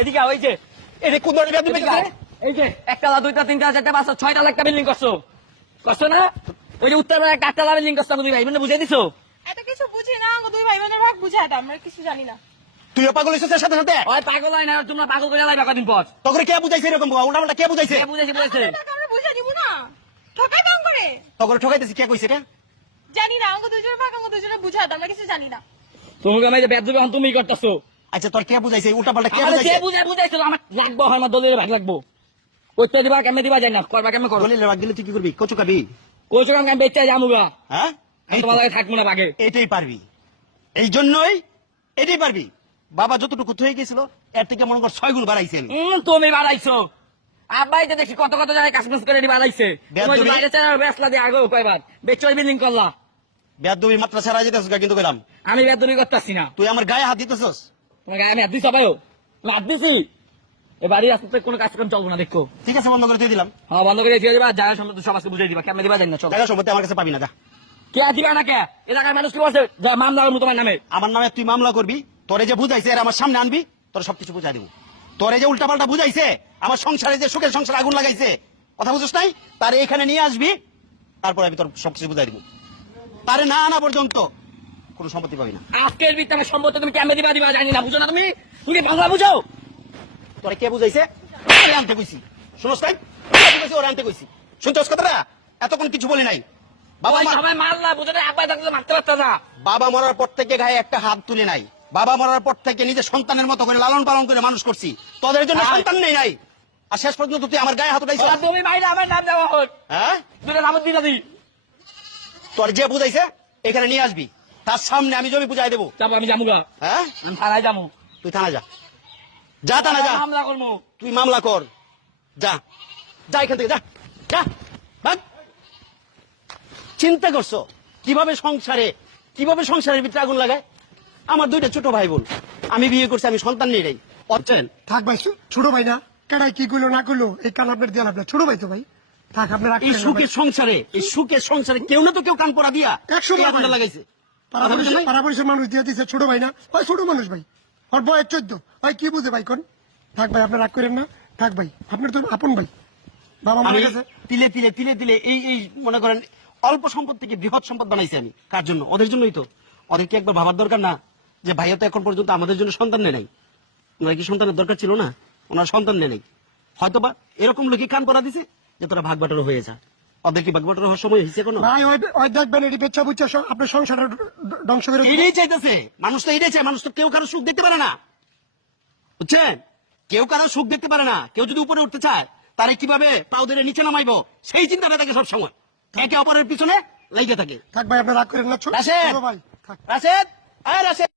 এদিকে ওই যে এটা কোন ধরনের বেয়াদবি এদিকে করতেছে? এই যে 1 তলা 2 তলা 3 তলা 4 তলা 5 তলা 6 তলা একটা বিল্ডিং করছো না? ওই যে উত্তরপাড়া 1 তলা বিল্ডিং করছো তুমি ভাই বুঝাই দিছো? এত কিছু বুঝি না, দুই ভাই বোনের ভাগ বুঝাই দাও, আমরা কিছু জানি না। তুইও পাগল হইছিস এর সাথে সাথে? ওই পাগল হয় না, তোমরা পাগল করে লাইবা কদিন পর। তোকে কে বুঝাইছে এরকম উল্টাপাল্টা কে বুঝাইছে? কে বুঝাইছে? টাকা আমরা বুঝাই দিব না, ঠকাই দাম করে। তোকে ঠকাইতেছি কে কইছে রে? জানি না, আমাকে দুজনের ভাগ আমাকে দুজনে বুঝাই দাও, আমরা কিছু জানি না। তোমাকে আমি যে বেদবি এখন তুমি করতেছো। আচ্ছা তোর কে বুঝাইছে উল্টাপাল্টা কে আমারে যে বুঝাইছে? বুঝাইছো আমার লাগবো, আমার দলের ভাগ লাগবো। ওইটা দিবা কেমনে দিবা জানি না, করবা কেমনে করো। দলিলের ভাগ দিলে তুই কি করবি? কচু খাবি? কোচো কাম আমি বেচা যামুগা, হ্যাঁ তোমার লাগে থাকবো না ভাগে। এটাই পারবি, এই জন্যই এটাই পারবি। বাবা যতটুকু হয়ে গেছিল এর থেকে মনে কর 6 গুণ বাড়াইছে আমি। তুমি বাড়াইছো, আব্বাই তো দেখি কত কত জায়গায় কাজ করে বাড়াইছে। বেয়াদবি। বাইরে চারা বেসলা দিয়ে আগে কয়বার বেচো বিল্ডিং করলা। বেয়াদবি মাত্রা ছাড়া যেতেছ কিন্তু কইলাম। আমি বেদবি করতেছি না। তুই আমার গায়ে হাত দিতেছস। তোমার গায়ে আমি হাত দিছি সবাইও, হাত দিছি। এ বাড়ির আসতে কোনো কাজকর্ম চলবো না, দেখো। ঠিক আছে বন্ধ করে দিয়ে দিলাম। হ্যাঁ বন্ধ করে দিয়ে দিবা, জায়গা সম্বন্ধে সমাজকে বুঝাই দিবা কেমনে দিবা জানি না। চলো জায়গা সম্পত্তি আমার কাছে পাবি না, যা। কে দিবা না কে? এলাকার মানুষ কি বলছে মামলা করবো তোমার নামে? আমার নামে তুই মামলা করবি, তোরে যে বুঝাইছে এর আমার সামনে আনবি, তোর সবকিছু বুঝাই দিব। তোরে যে উল্টাপাল্টা বুঝাইছে, আমার সংসারে যে সুখের সংসারে আগুন লাগাইছে, কথা বুঝছ নাই? তারে এখানে নিয়ে আসবি, তারপর আমি তোর সবকিছু বুঝাই দিব। তারে না আনা পর্যন্ত কোনো সম্পত্তি পাবি না। আজকের ভিতরে সম্পত্তি তুমি কেমনে দিবা জানি না, বুঝো না তুমি? তুমি বাংলা বুঝো? তোরে কে বুঝাইছে? ওরে আনতে কইছি, শুনছ নাই? ওরে আনতে কইছি, শুনছস কথাটা? এতক্ষণ কিছু বলি নাই। বাবা ওই সবাই মারলা, বুঝো না? আব্বাই থাকলে মারতে পারতো না। বাবা মরার পর থেকে গায়ে একটা হাত তুলে নাই। বাবা মরার পর থেকে নিজের সন্তানের মতো করে লালন পালন করে মানুষ করছি, তোদের জন্য সন্তান নেই নাই। আর শেষ পর্যন্ত তুই আমার গায়ে হাত উঠাইছিস। আর তুমি বাইরে আমার নাম দেওয়া হোক, হ্যাঁ, দুটো নাম দিলা দি। তোর যে বুঝাইছে এখানে নিয়ে আসবি, তার সামনে আমি জমি বুঝাই দেবো। যাবো আমি যাবো গা, হ্যাঁ, আমি থানায় যাবো। তুই থানা যা, যা থানা যা, মামলা করবো। তুই মামলা কর, যা যা এখান থেকে, যা যা ভাগ। চিন্তা করছো কিভাবে সংসারের ভিতরে আগুন লাগায়? আমার 2টা ছোট ভাই বোন, আমি বিয়ে করছি, আমি সন্তান নেই নাই। বুঝছেন? থাক ভাই, ছোট ভাই না, কেডাই কি করলো না করলো এই কান আপনার দিয়ে আপনার ছোট ভাই তো ভাই, থাক আপনার এই সুখের সংসারে কেউ না তো কেউ কান পড়া দিয়া 100 বার আগুনটা লাগাইছে। পাড়াপড়িশের মানুষ দিয়ে দিচ্ছে, ছোট ভাই না, ওই ছোট মানুষ ভাই, ওর বয়স 14, ভাই কি বুঝে ভাই কোন? থাক ভাই আপনার রাগ করেন না, থাক ভাই, আপনার তো আপন ভাই, বাবা মারা আমি গেছে। তিলে এই মনে করেন অল্প সম্পদ থেকে বৃহৎ সম্পদ বানাইছি আমি। কার জন্য? ওদের জন্যই তো। ওদেরকে একবার ভাবার দরকার না যে ভাইয়া তো এখন পর্যন্ত আমাদের জন্য সন্তান নেই নাই। ওনার কি সন্তানের দরকার ছিল না? ওনার সন্তান নেই নাই, হয়তোবা এরকম লোকে কান পড়া দিছে যে তোরা ভাগ বাটোয়ারা হয়ে যা। ওদের কি ভাগ বাটোয়ারা হওয়ার সময় হয়েছে কোনো? ভাই ওই দেখবেন এটি বেচ্চা বুচ্চা আপনার সংসারটা ধ্বংস করে দিবে। এটাই চাইতেছে মানুষ, তো এটাই চায়। মানুষ তো কেউ কারো সুখ দেখতে পারে না, বুঝছেন? কেউ কারো সুখ দেখতে পারে না। কেউ যদি উপরে উঠতে চায় তারে কিভাবে পাও ধরে নিচে নামাইবো সেই চিন্তাটা থাকে সবসময়, একে অপরের পিছনে লেগে থাকে। থাক ভাই আপনার রাগ করেন না, ছোট রাশেদ, ভাই থাক। রাশেদ, আয় রাশেদ।